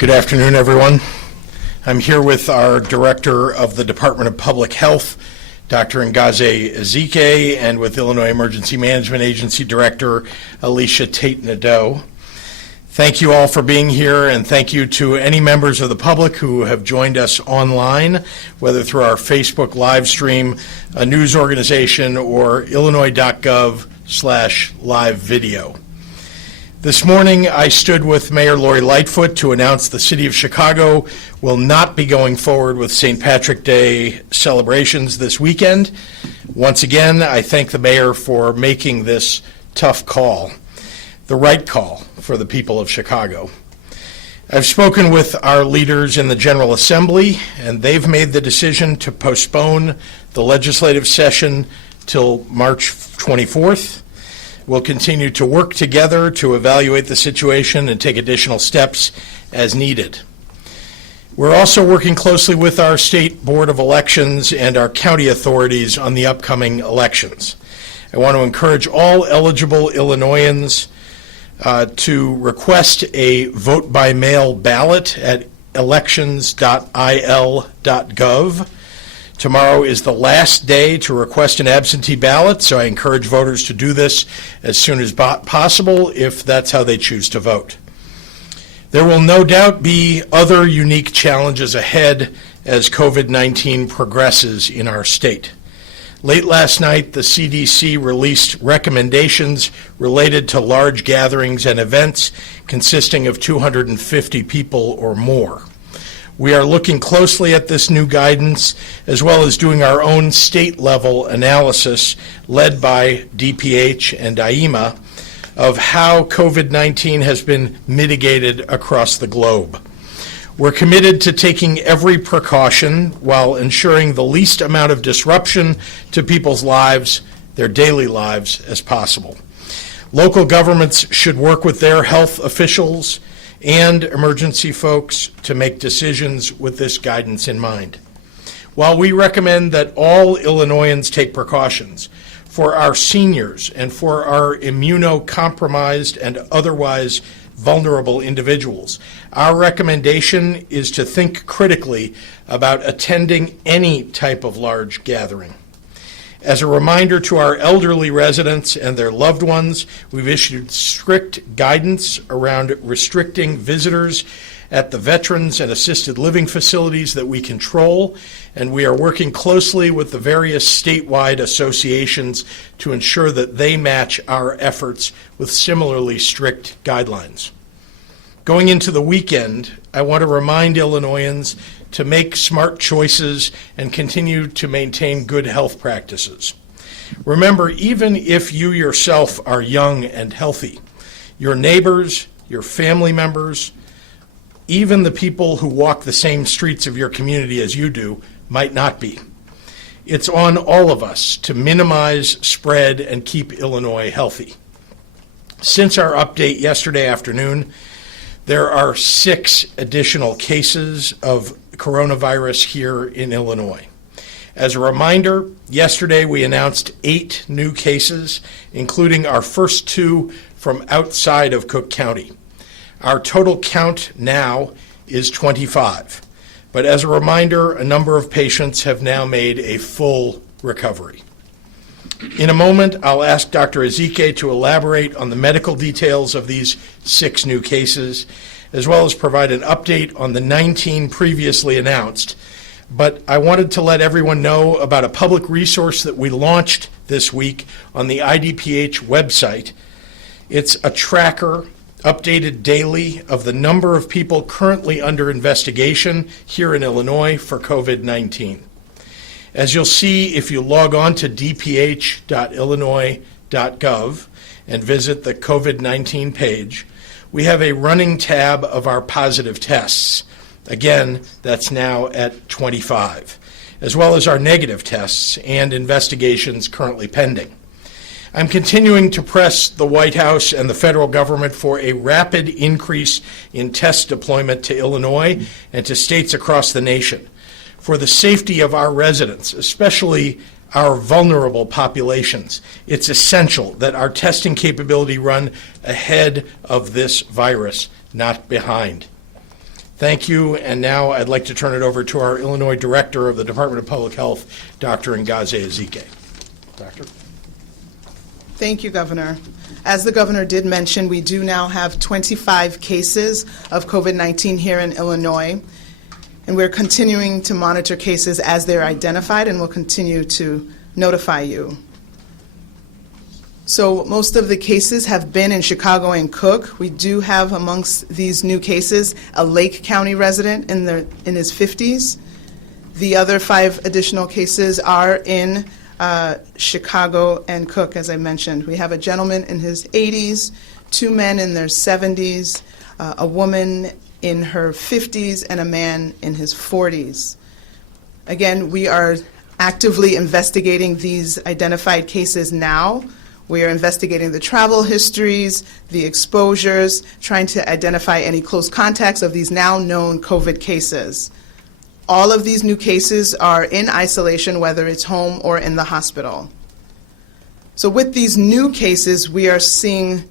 Good afternoon, everyone. I'm here with our Director of the Department of Public Health, Dr. Ngozi Ezike, and with Illinois Emergency Management Agency Director Alicia Tate-Nadeau. Thank you all for being here, and thank you to any members of the public who have joined us online, whether through our Facebook live stream, a news organization, or illinois.gov/live video. This morning, I stood with Mayor Lori Lightfoot to announce the City of Chicago will not be going forward with St. Patrick's Day celebrations this weekend. Once again, I thank the mayor for making this tough call, the right call for the people of Chicago. I've spoken with our leaders in the General Assembly, and they've made the decision to postpone the legislative session till March 24th. We'll continue to work together to evaluate the situation and take additional steps as needed. We're also working closely with our State Board of Elections and our county authorities on the upcoming elections. I want to encourage all eligible Illinoisans to request a vote-by-mail ballot at elections.il.gov. Tomorrow is the last day to request an absentee ballot, so I encourage voters to do this as soon as possible if that's how they choose to vote. There will no doubt be other unique challenges ahead as COVID-19 progresses in our state. Late last night, the CDC released recommendations related to large gatherings and events consisting of 250 people or more. We are looking closely at this new guidance, as well as doing our own state-level analysis led by DPH and IEMA of how COVID-19 has been mitigated across the globe. We're committed to taking every precaution while ensuring the least amount of disruption to people's lives, their daily lives, as possible. Local governments should work with their health officials and emergency folks to make decisions with this guidance in mind. While we recommend that all Illinoisans take precautions, for our seniors and for our immunocompromised and otherwise vulnerable individuals, our recommendation is to think critically about attending any type of large gathering. As a reminder to our elderly residents and their loved ones, we've issued strict guidance around restricting visitors at the veterans and assisted living facilities that we control, and we are working closely with the various statewide associations to ensure that they match our efforts with similarly strict guidelines. Going into the weekend, I want to remind Illinoisans to make smart choices and continue to maintain good health practices. Remember, even if you yourself are young and healthy, your neighbors, your family members, even the people who walk the same streets of your community as you do might not be. It's on all of us to minimize spread and keep Illinois healthy. Since our update yesterday afternoon, there are 6 additional cases of coronavirus here in Illinois. As a reminder, yesterday we announced 8 new cases, including our first 2 from outside of Cook County. Our total count now is 25. But as a reminder, a number of patients have now made a full recovery. In a moment, I'll ask Dr. Ezike to elaborate on the medical details of these 6 new cases, as well as provide an update on the 19 previously announced. But I wanted to let everyone know about a public resource that we launched this week on the IDPH website. It's a tracker updated daily of the number of people currently under investigation here in Illinois for COVID-19. As you'll see if you log on to dph.illinois.gov and visit the COVID-19 page, we have a running tab of our positive tests. Again, that's now at 25, as well as our negative tests and investigations currently pending. I'm continuing to press the White House and the federal government for a rapid increase in test deployment to Illinois and to states across the nation. For the safety of our residents, especially our vulnerable populations, it's essential that our testing capability run ahead of this virus, not behind. Thank you. And now I'd like to turn it over to our Illinois Director of the Department of Public Health, Dr. Ngozi Ezike. Doctor. Thank you, Governor. As the Governor did mention, we do now have 25 cases of COVID-19 here in Illinois, and we're continuing to monitor cases as they're identified, and we'll continue to notify you. So most of the cases have been in Chicago and Cook. We do have amongst these new cases a Lake County resident in his 50s. The other 5 additional cases are in Chicago and Cook, as I mentioned. We have a gentleman in his 80s, 2 men in their 70s, a woman in her 50s, and a man in his 40s. Again, we are actively investigating these identified cases now. We are investigating the travel histories, the exposures, trying to identify any close contacts of these now known COVID cases. All of these new cases are in isolation, whether it's home or in the hospital. So with these new cases, we are seeing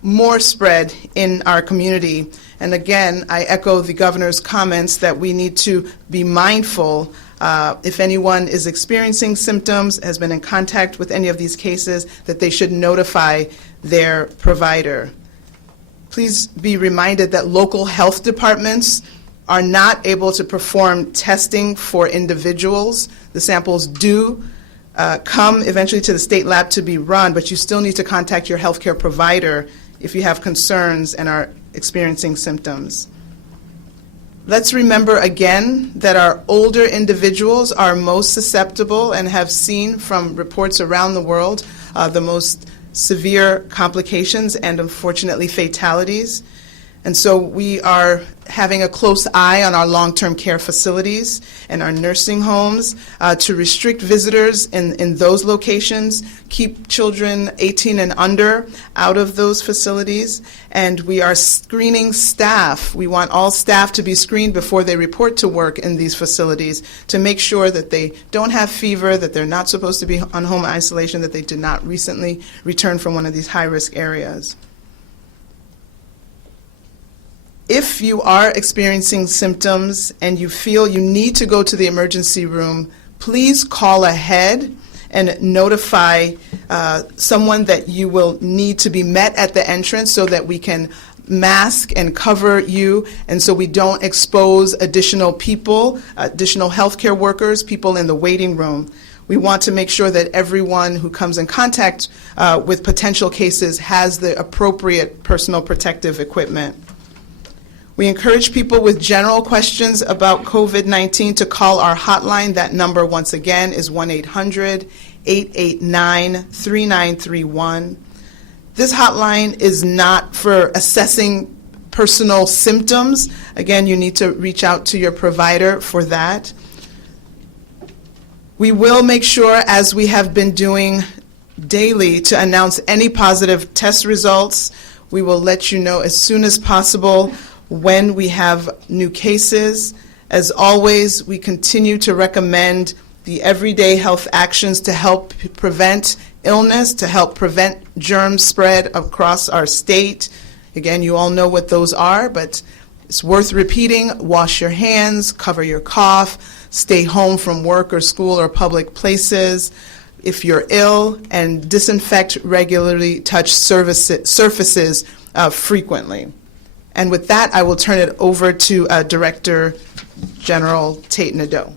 more spread in our community. And again, I echo the Governor's comments that we need to be mindful if anyone is experiencing symptoms, has been in contact with any of these cases, that they should notify their provider. Please be reminded that local health departments are not able to perform testing for individuals. The samples do come eventually to the state lab to be run, but you still need to contact your healthcare provider if you have concerns and are experiencing symptoms. Let's remember again that our older individuals are most susceptible and have seen from reports around the world the most severe complications and unfortunately fatalities. And so we are having a close eye on our long-term care facilities and our nursing homes to restrict visitors in those locations, keep children 18 and under out of those facilities, and we are screening staff. We want all staff to be screened before they report to work in these facilities to make sure that they don't have fever, that they're not supposed to be on home isolation, that they did not recently return from one of these high-risk areas. If you are experiencing symptoms and you feel you need to go to the emergency room, please call ahead and notify someone that you will need to be met at the entrance so that we can mask and cover you, and so we don't expose additional people, additional healthcare workers, people in the waiting room. We want to make sure that everyone who comes in contact with potential cases has the appropriate personal protective equipment. We encourage people with general questions about COVID-19 to call our hotline. That number, once again, is 1-800-889-3931. This hotline is not for assessing personal symptoms. Again, you need to reach out to your provider for that. We will make sure, as we have been doing daily, to announce any positive test results. We will let you know as soon as possible when we have new cases. As always, we continue to recommend the everyday health actions to help prevent illness, to help prevent germ spread across our state. Again, you all know what those are, but it's worth repeating. Wash your hands, cover your cough, stay home from work or school or public places if you're ill, and disinfect regularly touched surfaces frequently. And with that, I will turn it over to Director General Tate Nadeau.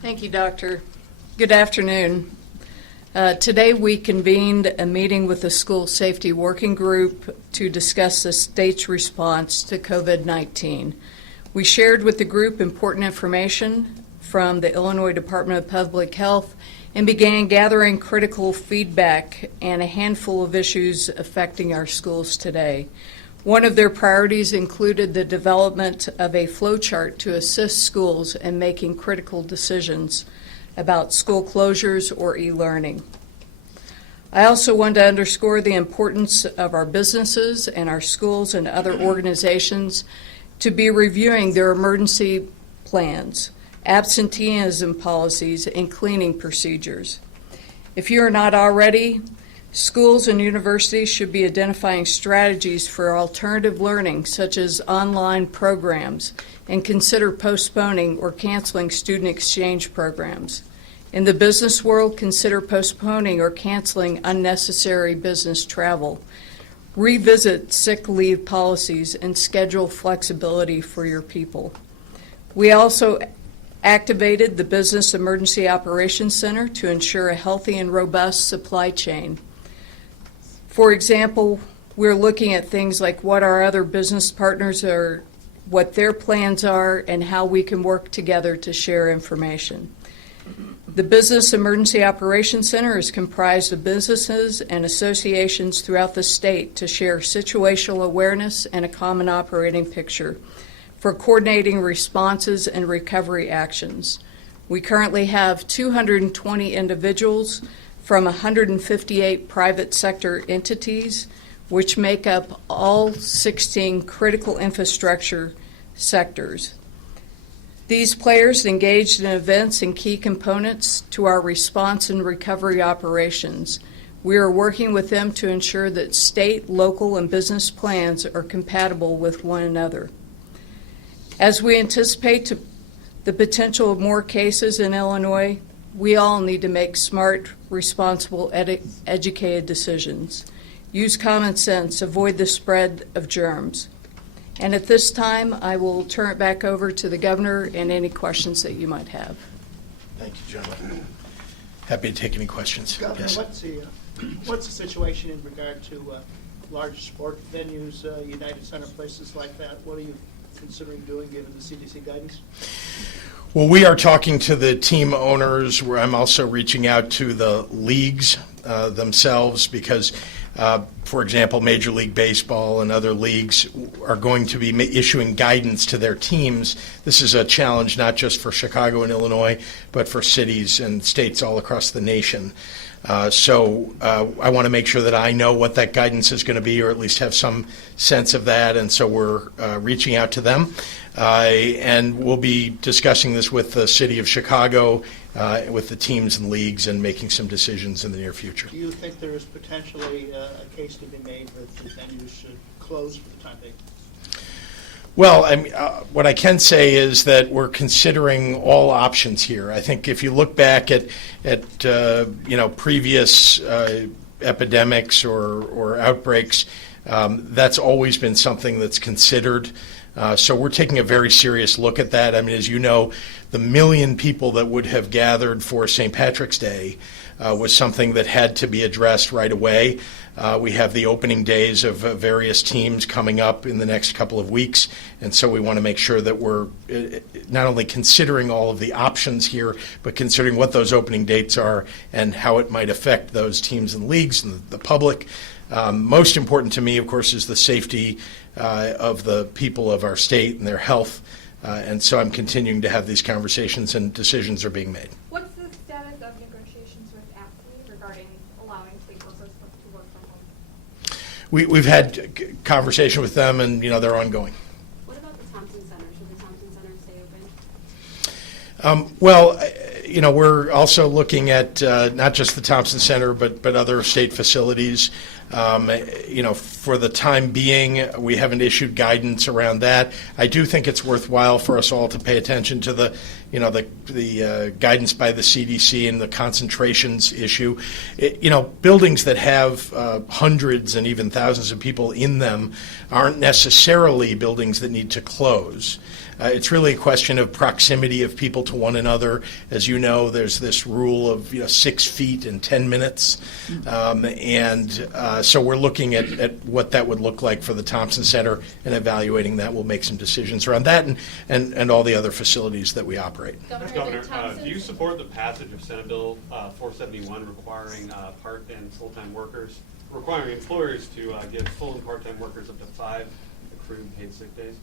Thank you, Doctor. Good afternoon. Today we convened a meeting with the School Safety Working Group to discuss the state's response to COVID-19. We shared with the group important information from the Illinois Department of Public Health and began gathering critical feedback and a handful of issues affecting our schools today. One of their priorities included the development of a flowchart to assist schools in making critical decisions about school closures or e-learning. I also want to underscore the importance of our businesses and our schools and other organizations to be reviewing their emergency plans, absenteeism policies, and cleaning procedures. If you are not already, Schools and universities should be identifying strategies for alternative learning, such as online programs, and consider postponing or canceling student exchange programs. In the business world, consider postponing or canceling unnecessary business travel. Revisit sick leave policies and schedule flexibility for your people. We also activated the Business Emergency Operations Center to ensure a healthy and robust supply chain. For example, we're looking at things like what our other business partners are, what their plans are, and how we can work together to share information. The Business Emergency Operations Center is comprised of businesses and associations throughout the state to share situational awareness and a common operating picture for coordinating responses and recovery actions. We currently have 220 individuals from 158 private sector entities, which make up all 16 critical infrastructure sectors. These players engaged in events and key components to our response and recovery operations. We are working with them to ensure that state, local, and business plans are compatible with one another. As we anticipate the potential of more cases in Illinois, we all need to make smart, responsible, educated decisions. Use common sense, avoid the spread of germs. And at this time, I will turn it back over to the governor and any questions that you might have. Thank you, gentlemen. Happy to take any questions. Governor, Yes. what's the situation in regard to large sport venues, United Center, places like that? What are you considering doing given the CDC guidance? Well, we are talking to the team owners, where I'm also reaching out to the leagues themselves because, for example, Major League Baseball and other leagues are going to be issuing guidance to their teams. This is a challenge not just for Chicago and Illinois, but for cities and states all across the nation. So I want to make sure that I know what that guidance is going to be, or at least have some sense of that, and so we're reaching out to them. And we'll be discussing this with the city of Chicago, with the teams and leagues, and making some decisions in the near future. Do you think there is potentially a case to be made that the venues should close for the time being? Well, what I can say is that we're considering all options here. I think if you look back at previous epidemics or outbreaks, that's always been something that's considered. So we're taking a very serious look at that. I mean, as you know, the 1 million people that would have gathered for St. Patrick's Day was something that had to be addressed right away. We have the opening days of various teams coming up in the next couple of weeks, and so we want to make sure that we're not only considering all of the options here, but considering what those opening dates are and how it might affect those teams and leagues and the public. Most important to me, of course, is the safety of the people of our state and their health, and so I'm continuing to have these conversations, and decisions are being made. What's the status of negotiations with AFSCME regarding allowing state workers to work from home? We've had conversation with them, and they're ongoing. What about the Thompson Center? Should the Thompson Center stay open? Well, we're also looking at not just the Thompson Center, but other state facilities. For the time being, we haven't issued guidance around that. I do think it's worthwhile for us all to pay attention to the guidance by the CDC and the concentrations issue. Buildings that have hundreds and even thousands of people in them aren't necessarily buildings that need to close. It's really a question of proximity of people to one another. As you know, there's this rule of 6 feet in 10 minutes. So we're looking at what that would look like for the Thompson Center and evaluating that. We'll make some decisions around that and all the other facilities that we operate. Governor, do you support the passage of Senate Bill 471 requiring part and full-time workers, requiring employers to give full and part-time workers up to 5 accrued paid sick days?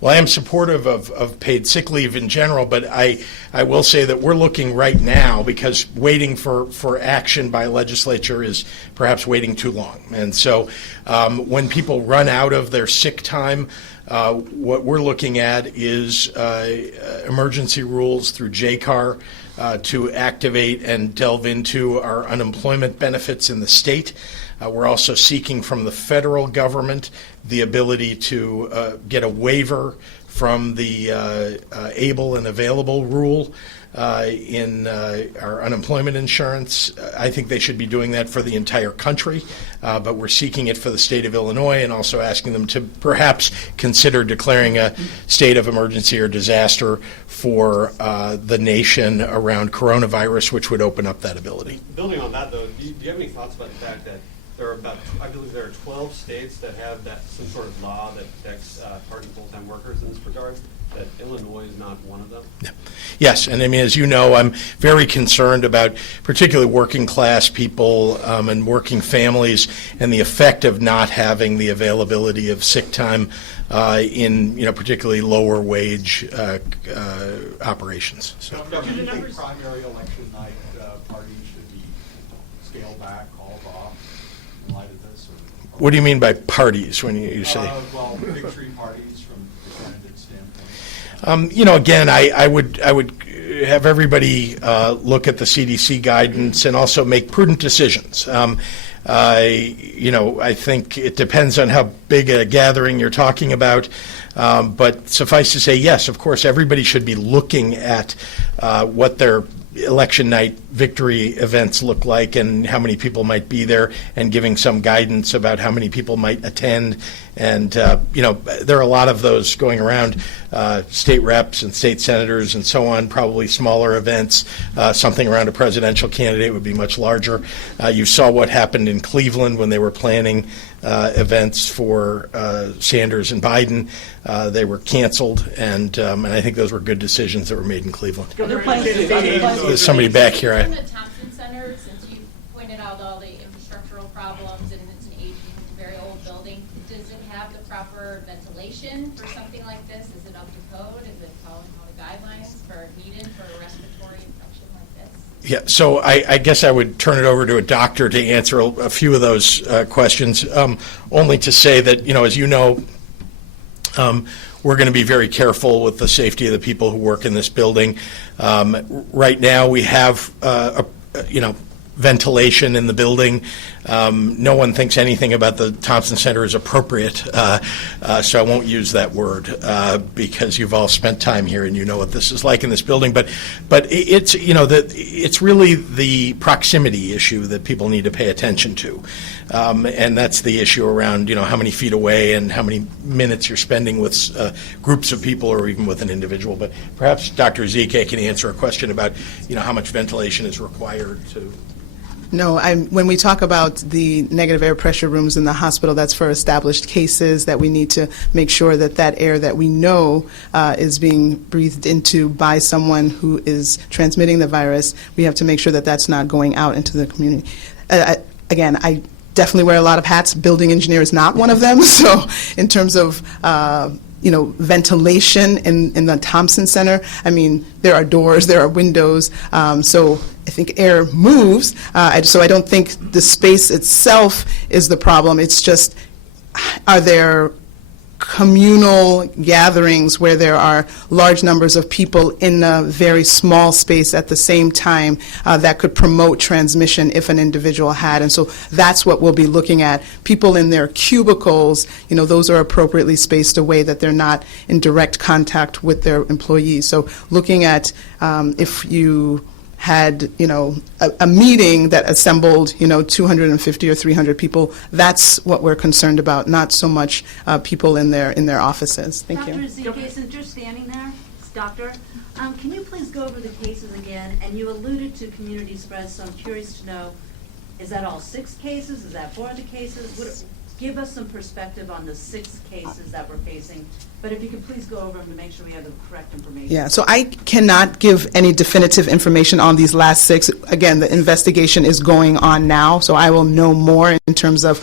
Well, I am supportive of paid sick leave in general, but I will say that we're looking right now, because waiting for action by legislature is perhaps waiting too long. And so when people run out of their sick time, what we're looking at is emergency rules through JCAR to activate and delve into our unemployment benefits in the state. We're also seeking from the federal government the ability to get a waiver from the able and available rule in our unemployment insurance. I think they should be doing that for the entire country, but we're seeking it for the state of Illinois and also asking them to perhaps consider declaring a state of emergency or disaster for the nation around coronavirus, which would open up that ability. Building on that, though, do you have any thoughts about the fact that there are I believe there are 12 states that have some sort of law that protects part and full-time workers in this regard, that Illinois is not one of them? Yes, and I mean, as you know, I'm very concerned about particularly working class people and working families and the effect of not having the availability of sick time in, particularly lower wage operations. So. Do you think primary election night parties should be scaled back, called off in light of this? Or? What do you mean by parties when you say? Well, victory parties from the candidate standpoint. Again, I would have everybody look at the CDC guidance and also make prudent decisions. I think it depends on how big a gathering you're talking about. But suffice to say, yes, of course, everybody should be looking at what their election night victory events look like and how many people might be there, and giving some guidance about how many people might attend. And, there are a lot of those going around, state reps and state senators and so on, probably smaller events. Something around a presidential candidate would be much larger. You saw what happened in Cleveland when they were planning events for Sanders and Biden. They were canceled, and I think those were good decisions that were made in Cleveland. There's somebody back here. In the Thompson Center, since you pointed out all the infrastructural problems and it's an aging, very old building, does it have the proper ventilation for something like this? Is it up to code? Is it following all the guidelines needed for a respiratory infection like this? Yeah, so I guess I would turn it over to a doctor to answer a few of those questions, only to say that, as you know, we're going to be very careful with the safety of the people who work in this building. Right now, we have, ventilation in the building. No one thinks anything about the Thompson Center is appropriate, so I won't use that word because you've all spent time here and you know what this is like in this building. But it's it's really the proximity issue that people need to pay attention to, and that's the issue around how many feet away and how many minutes you're spending with groups of people or even with an individual. But perhaps Dr. Zike can answer a question about how much ventilation is required to. No, when we talk about the negative air pressure rooms in the hospital, that's for established cases that we need to make sure that that air that we know is being breathed into by someone who is transmitting the virus, we have to make sure that that's not going out into the community. Again, I definitely wear a lot of hats. Building engineer is not one of them. So in terms of ventilation in the Thompson Center, I mean, there are doors, there are windows, so I think air moves. So I don't think the space itself is the problem. It's just, are there communal gatherings where there are large numbers of people in a very small space at the same time that could promote transmission if an individual had. And so that's what we'll be looking at. People in their cubicles, those are appropriately spaced away that they're not in direct contact with their employees. So looking at if you had, a meeting that assembled, 250 or 300 people, that's what we're concerned about, not so much people in their offices. Thank you. Dr. Zike, since you're standing there, Doctor, can you please go over the cases again? And you alluded to community spread, so I'm curious to know, is that all 6 cases? Is that 4 of the cases? Give us some perspective on the 6 cases that we're facing. But if you could please go over them to make sure we have the correct information. Yeah, so I cannot give any definitive information on these last 6. Again, the investigation is going on now, so I will know more in terms of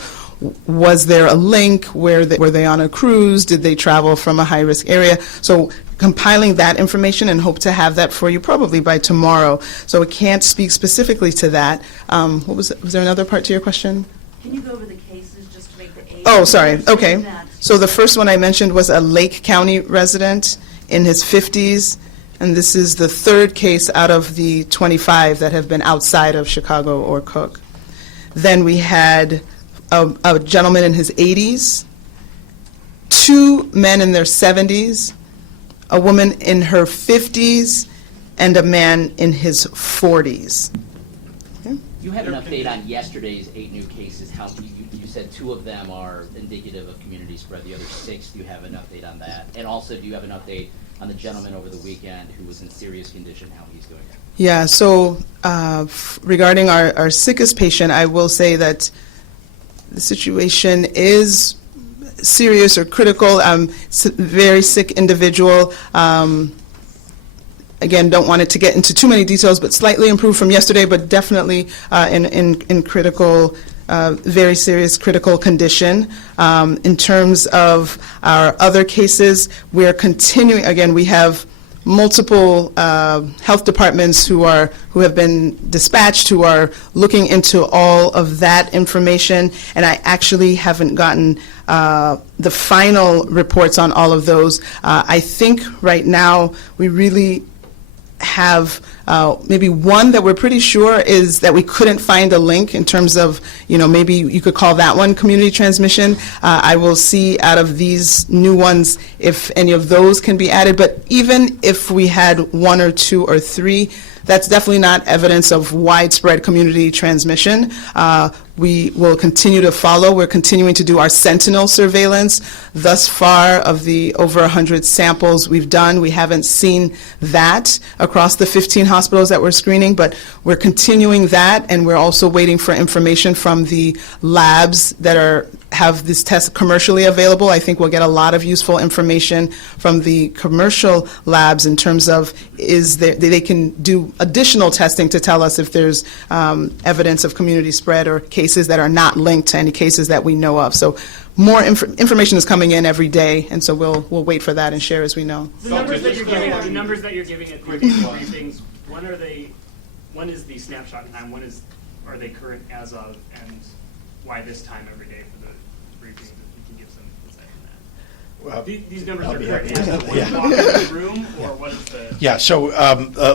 was there a link, were they on a cruise, did they travel from a high-risk area. So compiling that information and hope to have that for you probably by tomorrow. So I can't speak specifically to that. Was there another part to your question? Can you go over the cases just to make the age? Oh, sorry. Okay. So the first one I mentioned was a Lake County resident in his 50s. and this is the third case out of the 25 that have been outside of Chicago or Cook. Then we had a gentleman in his 80s, 2 men in their 70s, a woman in her 50s, and a man in his 40s. You had an update on yesterday's 8 new cases. How you said 2 of them are indicative of community spread. The other 6, do you have an update on that? And also, do you have an update on the gentleman over the weekend who was in serious condition, how he's doing? Yeah, so regarding our sickest patient, I will say that the situation is serious or critical. Very sick individual. Again, don't want it to get into too many details, but slightly improved from yesterday, but definitely in critical, very serious critical condition. In terms of our other cases, we're continuing, again, we have multiple health departments who have been dispatched, who are looking into all of that information, and I actually haven't gotten the final reports on all of those. I think right now we really have maybe one that we're pretty sure is that we couldn't find a link in terms of, maybe you could call that one community transmission. I will see out of these new ones if any of those can be added, but even if we had 1 or 2 or 3, that's definitely not evidence of widespread community transmission. We will continue to follow. We're continuing to do our sentinel surveillance. Thus far, of the over 100 samples we've done, we haven't seen that across the 15 hospitals that we're screening, but we're continuing that, and we're also waiting for information from the labs that have this test commercially available. I think we'll get a lot of useful information from the commercial labs in terms of they can do additional testing to tell us if there's evidence of community spread or cases that are not linked to any cases that we know of. So more information is coming in every day, and so we'll wait for that and share as we know. The numbers that you're giving at the briefings, when is the snapshot in time? Are they current as of, and why this time every day for the briefings? If you can give some insight on that. These numbers are current as of when you walk into the room, or what is the? Yeah, so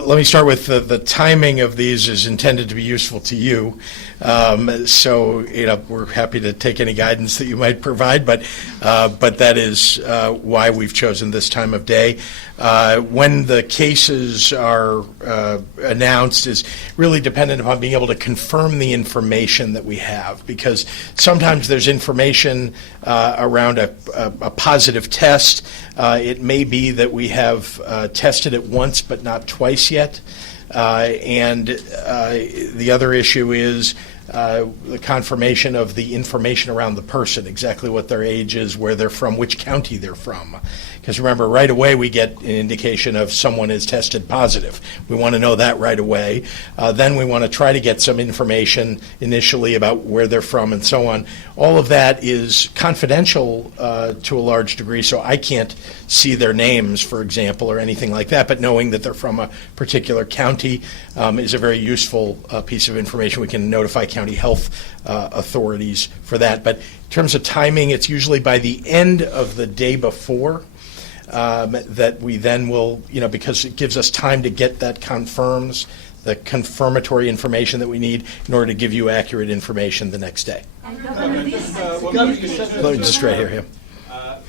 let me start with the timing of these is intended to be useful to you. So, we're happy to take any guidance that you might provide, but that is why we've chosen this time of day. When the cases are announced is really dependent upon being able to confirm the information that we have, because sometimes there's information around a positive test. It may be that we have tested it once but not twice yet. And the other issue is the confirmation of the information around the person, exactly what their age is, where they're from, which county they're from. Because remember, right away we get an indication of someone is tested positive. We want to know that right away. Then we want to try to get some information initially about where they're from and so on. All of that is confidential to a large degree, so I can't see their names, for example, or anything like that, but knowing that they're from a particular county is a very useful piece of information. We can notify county health authorities for that. But in terms of timing, it's usually by the end of the day before that we then will, because it gives us time to get that the confirmatory information that we need in order to give you accurate information the next day. Just right here, yeah.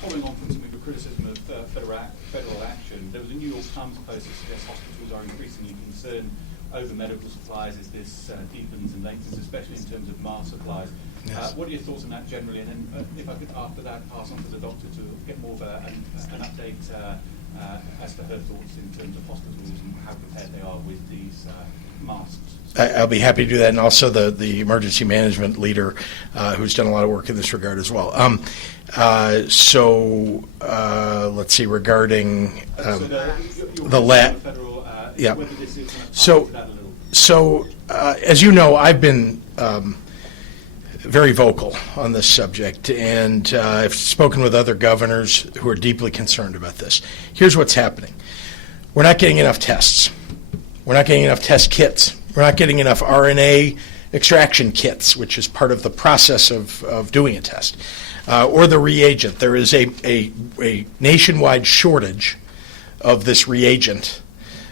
Following on from some of the criticism of federal action, there was a New York Times post that suggests hospitals are increasingly concerned over medical supplies as this deepens and lengthens, especially in terms of mask supplies. Yes. What are your thoughts on that generally? And then if I could, after that, pass on to the doctor to get more of an update as to her thoughts in terms of hospitals and how prepared they are with these masks. I'll be happy to do that, and also the emergency management leader who's done a lot of work in this regard as well. Let's see, regarding the lab. Yeah. So as you know, I've been very vocal on this subject, and I've spoken with other governors who are deeply concerned about this. Here's what's happening. We're not getting enough tests. We're not getting enough test kits. We're not getting enough RNA extraction kits, which is part of the process of doing a test, or the reagent. There is a nationwide shortage of this reagent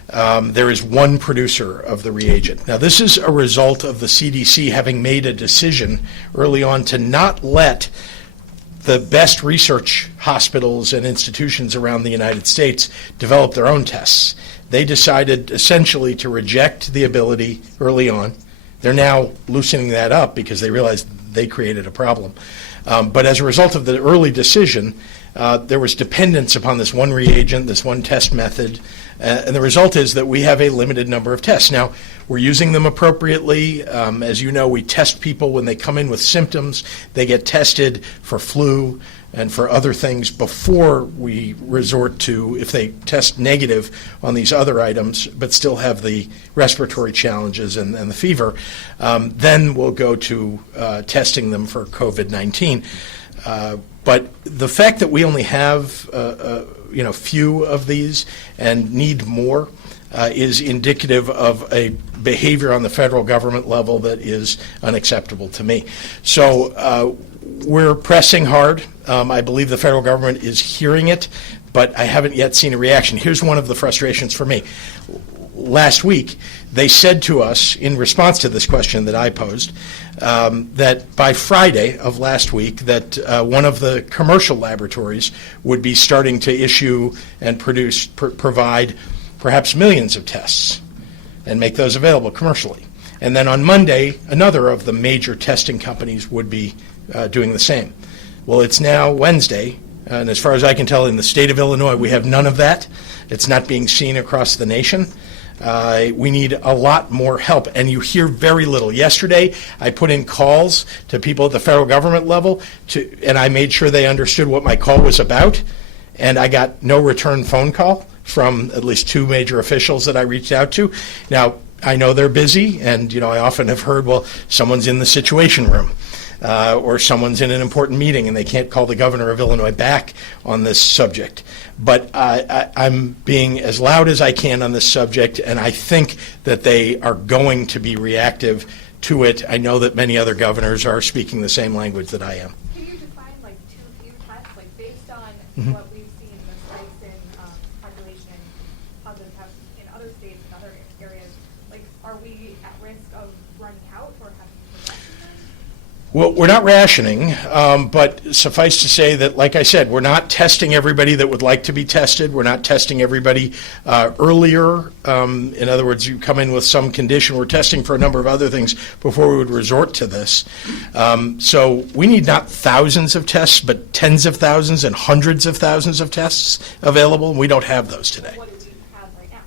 there is one producer of the reagent. Now, this is a result of the CDC having made a decision early on to not let the best research hospitals and institutions around the United States develop their own tests. They decided essentially to reject the ability early on. They're now loosening that up because they realized they created a problem. But as a result of the early decision, there was dependence upon this one reagent, this one test method, and the result is that we have a limited number of tests. Now, we're using them appropriately. As you know, we test people when they come in with symptoms. They get tested for flu and for other things before we resort to, if they test negative on these other items but still have the respiratory challenges and the fever, then we'll go to testing them for COVID-19. But the fact that we only have few of these and need more is indicative of a behavior on the federal government level that is unacceptable to me. So we're pressing hard. I believe the federal government is hearing it, but I haven't yet seen a reaction. Here's one of the frustrations for me. Last week, they said to us, in response to this question that I posed, that by Friday of last week, that one of the commercial laboratories would be starting to issue and provide perhaps millions of tests and make those available commercially. And then on Monday, another of the major testing companies would be doing the same. Well, it's now Wednesday, and as far as I can tell, in the state of Illinois, we have none of that. It's not being seen across the nation. We need a lot more help, and you hear very little. Yesterday, I put in calls to people at the federal government level, and I made sure they understood what my call was about, and I got no return phone call from at least two major officials that I reached out to. Now, I know they're busy, and I often have heard, well, someone's in the Situation Room. Or someone's in an important meeting and they can't call the governor of Illinois back on this subject. But I'm being as loud as I can on this subject, and I think that they are going to be reactive to it. I know that many other governors are speaking the same language that I am. Can you define too few tests, based on what we've seen in the spikes in population and positive tests in other states and other areas? Are we at risk of running out or having to ration them? Well, we're not rationing, but suffice to say that, like I said, we're not testing everybody that would like to be tested. We're not testing everybody earlier. In other words, you come in with some condition. We're testing for a number of other things before we would resort to this. So we need not thousands of tests, but tens of thousands and hundreds of thousands of tests available, and we don't have those today. What do we have right now?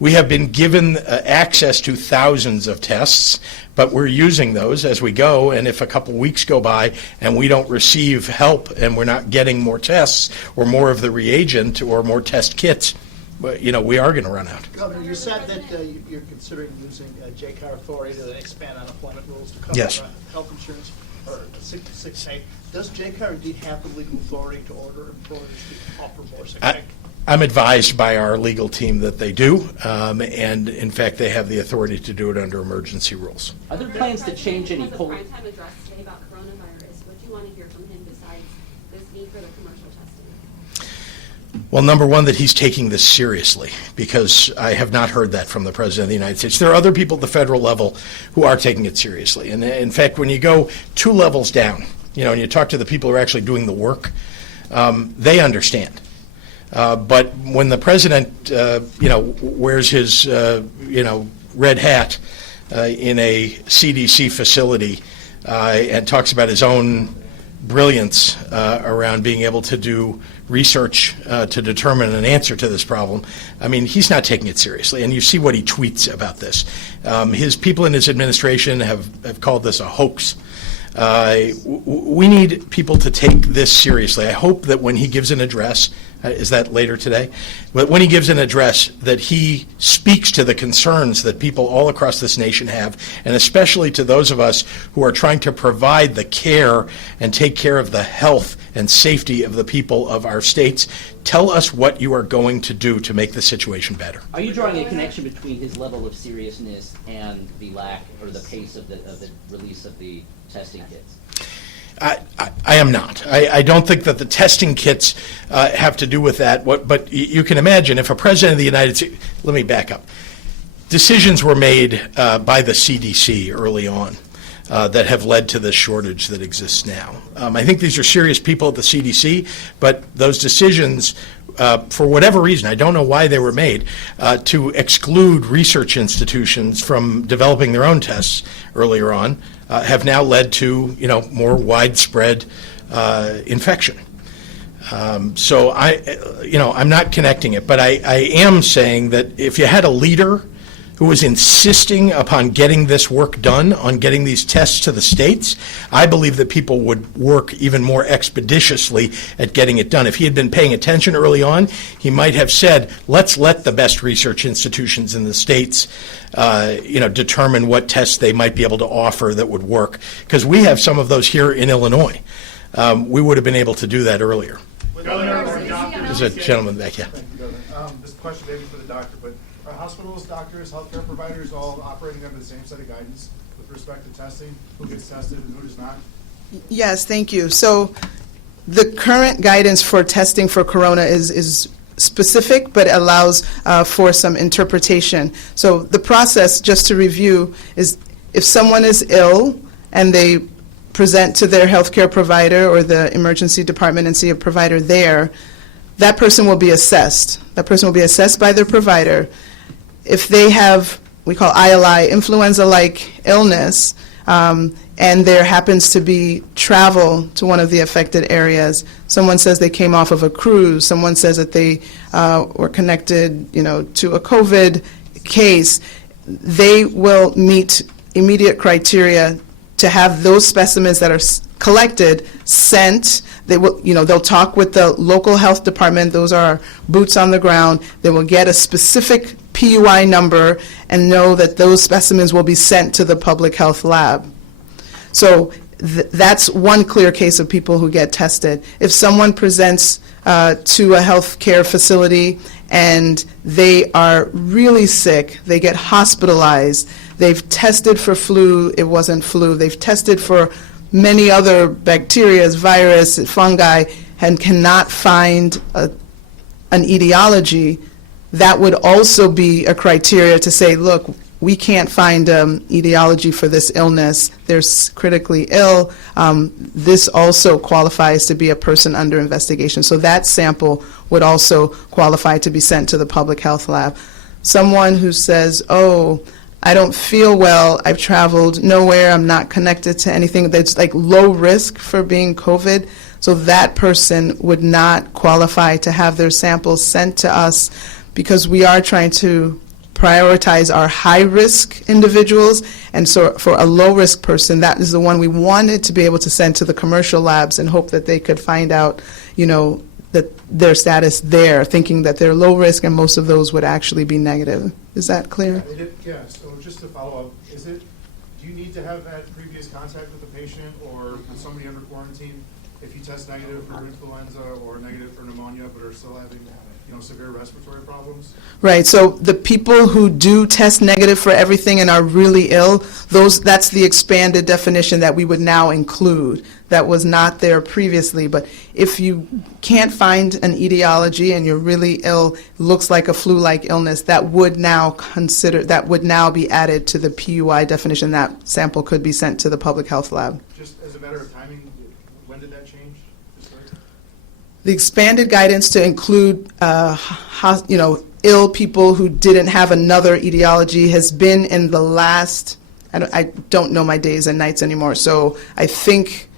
We have been given access to thousands of tests, but we're using those as we go, and if a couple weeks go by and we don't receive help and we're not getting more tests or more of the reagent or more test kits, we are going to run out. Governor, you said that you're considering using JCAR authority to expand unemployment rules to cover Yes. Health insurance or sick pay. Does JCAR indeed have the legal authority to order employers to offer more sick pay? I'm advised by our legal team that they do, and in fact, they have the authority to do it under emergency rules. Are there plans to change any Has a poll? primetime address today about coronavirus. What do you want to hear from him besides this need for the commercial testing? Well, number one, that he's taking this seriously, because I have not heard that from the President of the United States. There are other people at the federal level who are taking it seriously. And in fact, when you go 2 levels down, and you talk to the people who are actually doing the work, they understand. But when the president, wears his, red hat in a CDC facility and talks about his own brilliance around being able to do research to determine an answer to this problem, I mean, he's not taking it seriously. And you see what he tweets about this. His people in his administration have called this a hoax. We need people to take this seriously. I hope that when he gives an address, is that later today? But when he gives an address, that he speaks to the concerns that people all across this nation have, and especially to those of us who are trying to provide the care and take care of the health and safety of the people of our states. Tell us what you are going to do to make the situation better. Are you drawing a connection between his level of seriousness and the lack or the pace of the release of the testing kits? I am not. I don't think that the testing kits have to do with that. But you can imagine if a president of the United States, let me back up. Decisions were made by the CDC early on that have led to this shortage that exists now. I think these are serious people at the CDC, but those decisions, for whatever reason, I don't know why they were made, to exclude research institutions from developing their own tests earlier on, have now led to, more widespread infection. So I'm not connecting it, but I am saying that if you had a leader who was insisting upon getting this work done, on getting these tests to the states, I believe that people would work even more expeditiously at getting it done. If he had been paying attention early on, he might have said, let's let the best research institutions in the states determine what tests they might be able to offer that would work. Because we have some of those here in Illinois. We would have been able to do that earlier. There's a gentleman back here. Thank you, Governor. This question may be for the doctor, but are hospitals, doctors, healthcare providers all operating under the same set of guidance with respect to testing? Who gets tested and who does not? Yes, thank you. So the current guidance for testing for corona is specific, but allows for some interpretation. So the process, just to review, is if someone is ill and they present to their healthcare provider or the emergency department and see a provider there, that person will be assessed. That person will be assessed by their provider. If they have, we call ILI, influenza-like illness, and there happens to be travel to one of the affected areas, someone says they came off of a cruise, someone says that they were connected, to a COVID case, they will meet immediate criteria to have those specimens that are collected sent. They will, they'll talk with the local health department. Those are boots on the ground. They will get a specific PUI number and know that those specimens will be sent to the public health lab. So that's one clear case of people who get tested. If someone presents to a health care facility and they are really sick, they get hospitalized, they've tested for flu, it wasn't flu, they've tested for many other bacteria, virus, fungi, and cannot find an etiology, that would also be a criteria to say, look, we can't find etiology for this illness. They're critically ill. This also qualifies to be a person under investigation. So that sample would also qualify to be sent to the public health lab. Someone who says, oh, I don't feel well, I've traveled nowhere, I'm not connected to anything that's like low risk for being COVID, so that person would not qualify to have their samples sent to us because we are trying to prioritize our high-risk individuals, and so for a low-risk person, that is the one we wanted to be able to send to the commercial labs and hope that they could find out, that their status there, thinking that they're low risk, and most of those would actually be negative. Is that clear? Yeah, so just to follow up, do you need to have had previous contact with the patient or with somebody under quarantine if you test negative for influenza or negative for pneumonia but are still having severe respiratory problems? Right, so the people who do test negative for everything and are really ill, that's the expanded definition that we would now include. That was not there previously, but if you can't find an etiology and you're really ill, looks like a flu-like illness, that would now be added to the PUI definition. That sample could be sent to the public health lab. Just as a matter of timing, when did that change? The expanded guidance to include, ill people who didn't have another etiology has been in the last, I don't know my days and nights anymore, so I think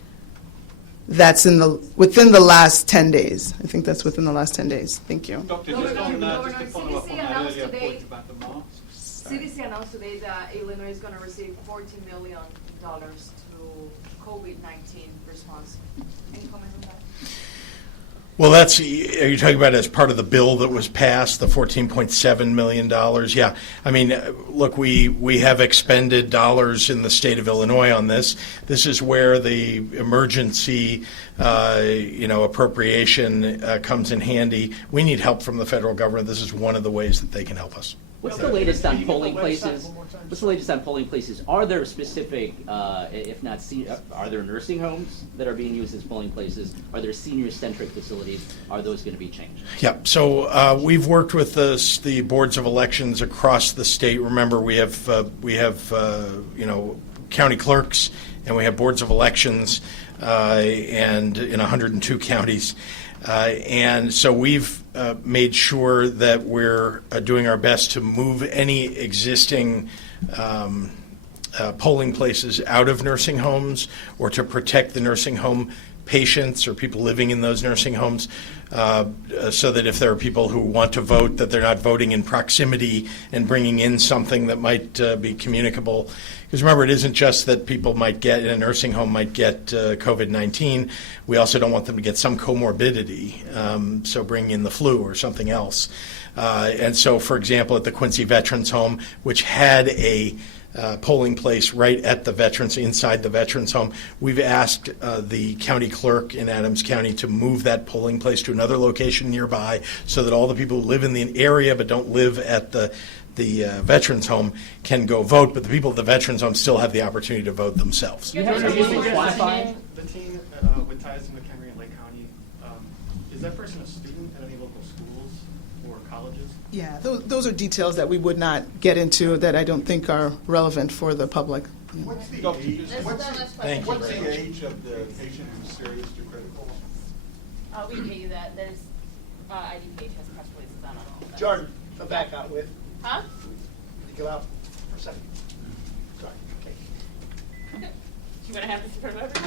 that's within the last 10 days. I think that's within the last 10 days. Thank you. Doctor, just on that, just to follow up on that earlier point about the masks. CDC announced today that Illinois is going to receive $14 million to COVID-19 response. Any comment on that? Well, are you talking about as part of the bill that was passed, the $14.7 million? Yeah. I mean, look, we have expended dollars in the state of Illinois on this. This is where the emergency, appropriation comes in handy. We need help from the federal government. This is one of the ways that they can help us. What's Well, the latest can on you give the polling website places? one more time? What's the latest on polling places? Are there specific, if not, are there nursing homes that are being used as polling places? Are there senior-centric facilities? Are those going to be changed? Yep. So we've worked with the boards of elections across the state. Remember, we have county clerks, and we have boards of elections, and in 102 counties. And so we've made sure that we're doing our best to move any existing polling places out of nursing homes, or to protect the nursing home patients or people living in those nursing homes, so that if there are people who want to vote, that they're not voting in proximity and bringing in something that might be communicable. Because remember, it isn't just that people might get, in a nursing home, might get COVID-19. We also don't want them to get some comorbidity, so bring in the flu or something else. And so, for example, at the Quincy Veterans Home, which had a polling place right at the veterans, inside the veterans home, we've asked the county clerk in Adams County to move that polling place to another location nearby, so that all the people who live in the area but don't live at the veterans home can go vote, but the people at the veterans home still have the opportunity to vote themselves. Do you have any reason to quantify? The team with ties to McHenry and Lake County, is that person a student at any local schools or colleges? Yeah, those are details that we would not get into, that I don't think are relevant for the public. What's the Go. age, This is the last Thank question. you. what's the age of the patient who's serious to critical? We can get you that. There's, IDPH has press releases on all of that. Jordan, come back out with. Huh? You go out for a second. Sorry. Okay. You want to have this in front of everyone?